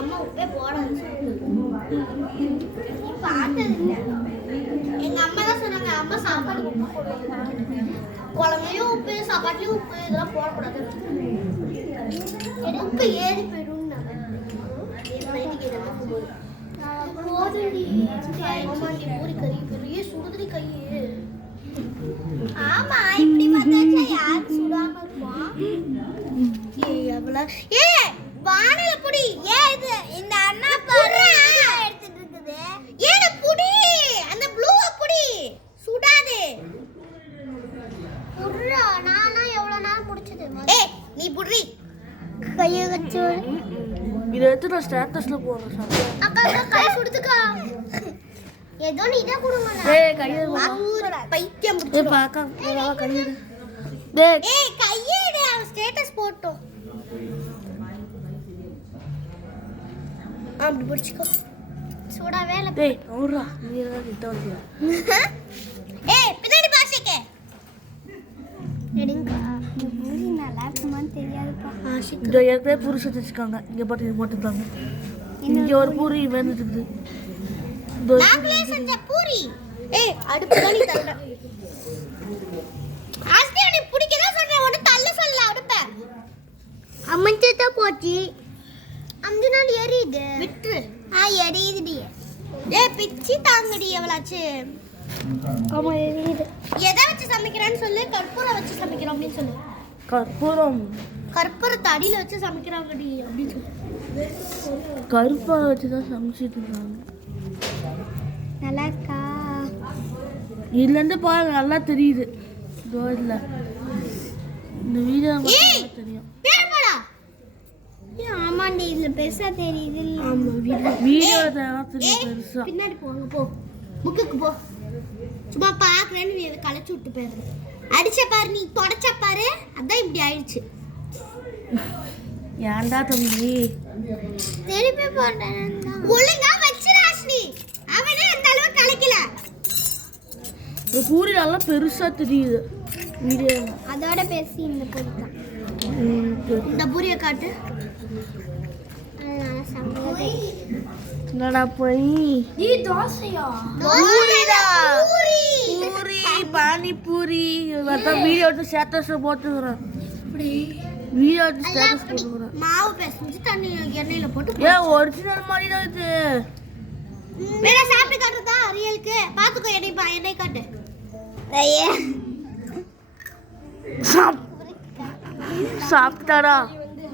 அம்மா உப்பே போடாது பார்த்ததில்ல. எங்க அம்மா தான் சொன்னாங்க அம்மா சாப்பாடு உப்பு போடுவாங்க, குழம்புலையும் உப்பு சாப்பாட்டுலயும் உப்பு இதெல்லாம் போடக்கூடாது, உப்பு ஏறி போயிடும். பூரி கறி பெரிய சுடுதறி கை. ஆமா இப்படி பார்த்தாச்சா யார் சுடாம இருப்பான்? வானல புடி. இது இந்த அண்ணா பாரு எடுத்துட்டு இருக்குது. ஏன புடி அந்த ப்ளூ புடி சுடாதே. புடுறா நானா எவ்வளவு நேரம் புடிச்சது. நீ புடி கைய வச்சு இத எடுத்து நான் ஸ்டேட்டஸ்ல போடுறேன். அக்கா கை சுடுதுக்கா. ஏதோ நீ இத குடுங்க. கைய பைத்தியம் முடிச்சு. பாக்கா கைய கையேடு ஸ்டேட்டஸ் போட்டோம். அப்படி புடிச்சுக்கோ. சூடா வேலை. ஓடுறா நீ எல்லாம் கிட்ட வந்தியா? பின்னாடி பாசிக்கே. எடுங்க. பூரி நல்லா இருக்குமான்னு தெரியாதுப்பா. இந்த ஏற்கனவே பூரி சுட்டு வச்சுக்காங்க. இங்க பாட்டு போட்டுருக்காங்க. இங்க ஒரு பூரி வந்துட்டு இருக்குது. நாங்களே செஞ்ச பூரி. அடுப்பு தான் நீ தள்ள. ஆஸ்தி நீ பிடிக்கதா சொல்றேன், ஒண்ணு தள்ள சொல்ல அடுப்ப. அம்மஞ்சிட்ட போச்சி. அம்து நாள் எரியுது. விட்டு. எரியுதுடி. பிச்சி தாங்கடி எவ்வளாச்சு. ஆமா எரியுது. எதை வச்சு சமைக்கிறான்னு சொல்லு. கற்பூரம் வச்சு சமைக்கிறோம் அப்படின்னு சொல்லு. கற்பூரத்தை அடியில வச்சு சமைக்கிறாங்கடி அப்படின்னு சொல்லு. கற்பூரம் வச்சு தான் சமைச்சிட்டு இருக்காங்க. நல்லா இருக்கா? இதுல இருந்து பாருங்க நல்லா தெரியுது. இல்ல இந்த வீடியோ தெரியும். ஆமாண்டி இதுல பெருசா தெரியுது. ஆமா வீடியோல தெரியும் பெருசா. பின்னாடி போங்க போ. முக்குக்கு போ. சும்மா பாக்குறேன்னு நீ அதை களைச்சு விட்டு போயிரு. அடிச்ச பாரு நீ தொடச்ச பாரு அதான் இப்படி ஆயிடுச்சு. ஏன்டா தம்பி திருப்பி போட்டேன். ஒழுங்கா வச்சு ராஷ்னி. அவனே அந்த அளவு கலக்கல. இந்த பூரி நல்லா பெருசா தெரியுது வீடியோல. அதோட பெருசு இந்த பூரி தான். இந்த பூரியை காட்டு. என்னடா போய் நீ தோசையா? பூரிடா. பூரி பானி பூரி வந்த வீடியோ எடுத்து ஸ்டேட்டஸ்ல போட்டுறேன். வீடியோ எடுத்து ஸ்டேட்டஸ் போட்டுறேன். மாவு பிசைஞ்சு தண்ணி எண்ணெயில போட்டு. ஒரிஜினல் மாதிரி தான் இது. வேற சாப்பிட்டு காட்டுறதா ரியலுக்கு? பாத்துக்கோ எண்ணெய் காட்டு. சாப்பிட்டாடா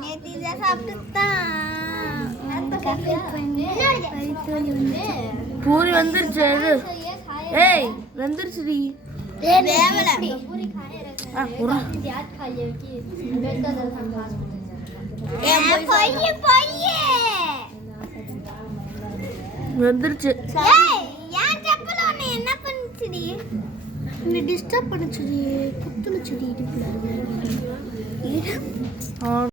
நேத்து இதை சாப்பிட்டுதான். பூரி வந்துருச்சு. ஏய் வந்துருச்சுடி. வந்துருச்சு. என்ன பண்ணுச்சுடி? டிஸ்டர்ப் பண்ணுச்சுடி. குத்துனுச்சுடி.